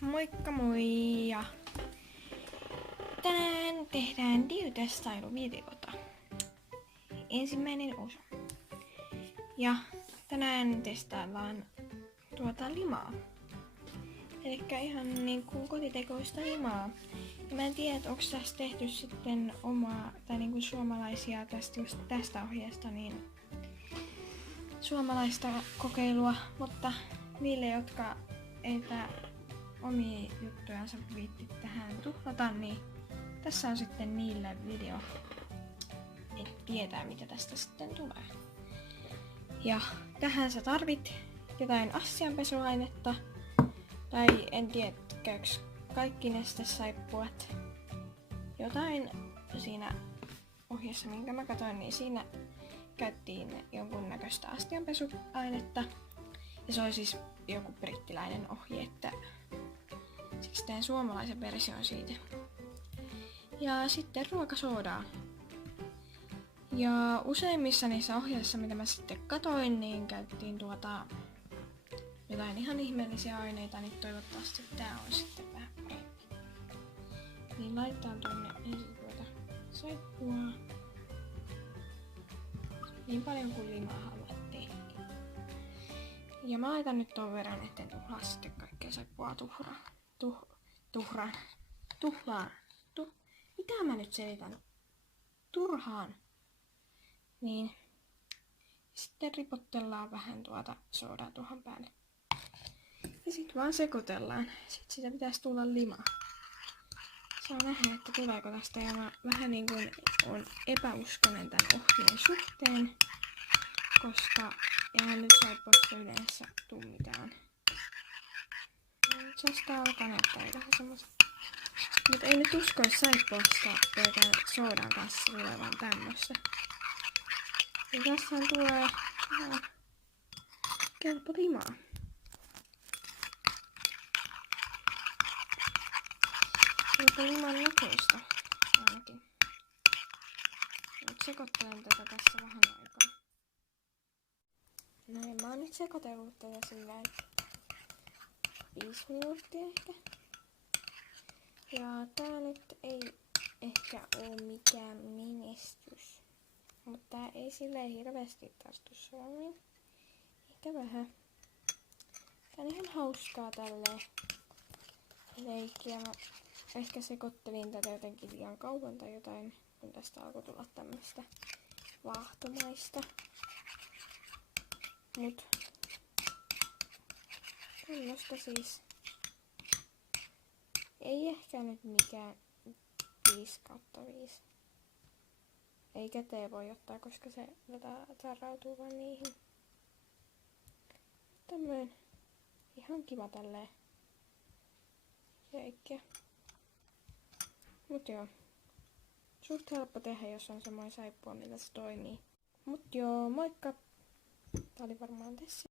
Moikka moi! Ja tänään tehdään diutestailuvideota. Ensimmäinen osa. Ja tänään testaillaan limaa. Elikkä ihan niinku kotitekoista limaa. Ja mä en tiedä, onko tässä tehty sitten omaa tai niinku suomalaisia tästä ohjeesta niin suomalaista kokeilua, mutta niille, jotka eipä omia juttujansa viitti tähän tuhlata, niin tässä on sitten niille video, että tietää mitä tästä sitten tulee. Ja tähän sä tarvit jotain astianpesuainetta, tai en tiedä käyks kaikki nestesaippuat. Jotain siinä ohjeessa, minkä mä katsoin, niin siinä käyttiin jonkunnäköistä astianpesuainetta. Ja se oli siis joku brittiläinen ohje, että siksi teen suomalaisen version siitä. Ja sitten ruokasoodaa. Ja useimmissa niissä ohjeissa, mitä mä sitten katoin, niin käyttiin jotain ihan ihmeellisiä aineita, niin toivottavasti tää on sitten vähän parempi. Niin laitetaan tuonne ensin saippua. Niin paljon kuin limaa haluatte. Ja mä laitan nyt ton verran, etten tuhlaa sitten kaikkea saippua tuhlaan. Mitä mä nyt selitän? Turhaan. Niin. Sitten ripottellaan vähän soodaa tuohon päälle. Ja sit vaan sekoitellaan. Sit siitä pitäisi tulla limaa. Saa nähdä, että tuleeko tästä. Ja mä vähän niin kuin on epäuskonen tän ohjeen suhteen. Koska eihän nyt saippuasta yleensä tuu mitään. Tästä alkaa näyttää vähän semmoista. Mut ei nyt uskois saippuasta pelkään soodan kanssa tulevan tämmöstä. Ja tässähän tulee ihan kelpo limaa. Kelpo liman näköistä ainakin. Nyt sekoittelen tätä tässä vähän aikaa. No mä oon nyt sekoitellut tätä silleen 5 minuuttia ehkä. Ja tää nyt ei ehkä oo mikään menestys. Mutta tää ei silleen hirveesti tartu suomeen. Ehkä vähän. Tää on ihan hauskaa tälleen leikkiä. Mä ehkä sekoittelin tätä jotenkin liian kauan tai jotain, kun tästä alkoi tulla tämmöstä vaahtomaista. Mut tämmöstä siis. Ei ehkä nyt mikään 5/5. Eikä tee voi ottaa, koska se tarrautuu vaan niihin. Tämmönen ihan kiva tälleen leikkiä. Mut joo. Suht helppo tehdä, jos on semmoinen saippua, millä se toimii. Mut joo, moikka! Tää oli varmaan tässä.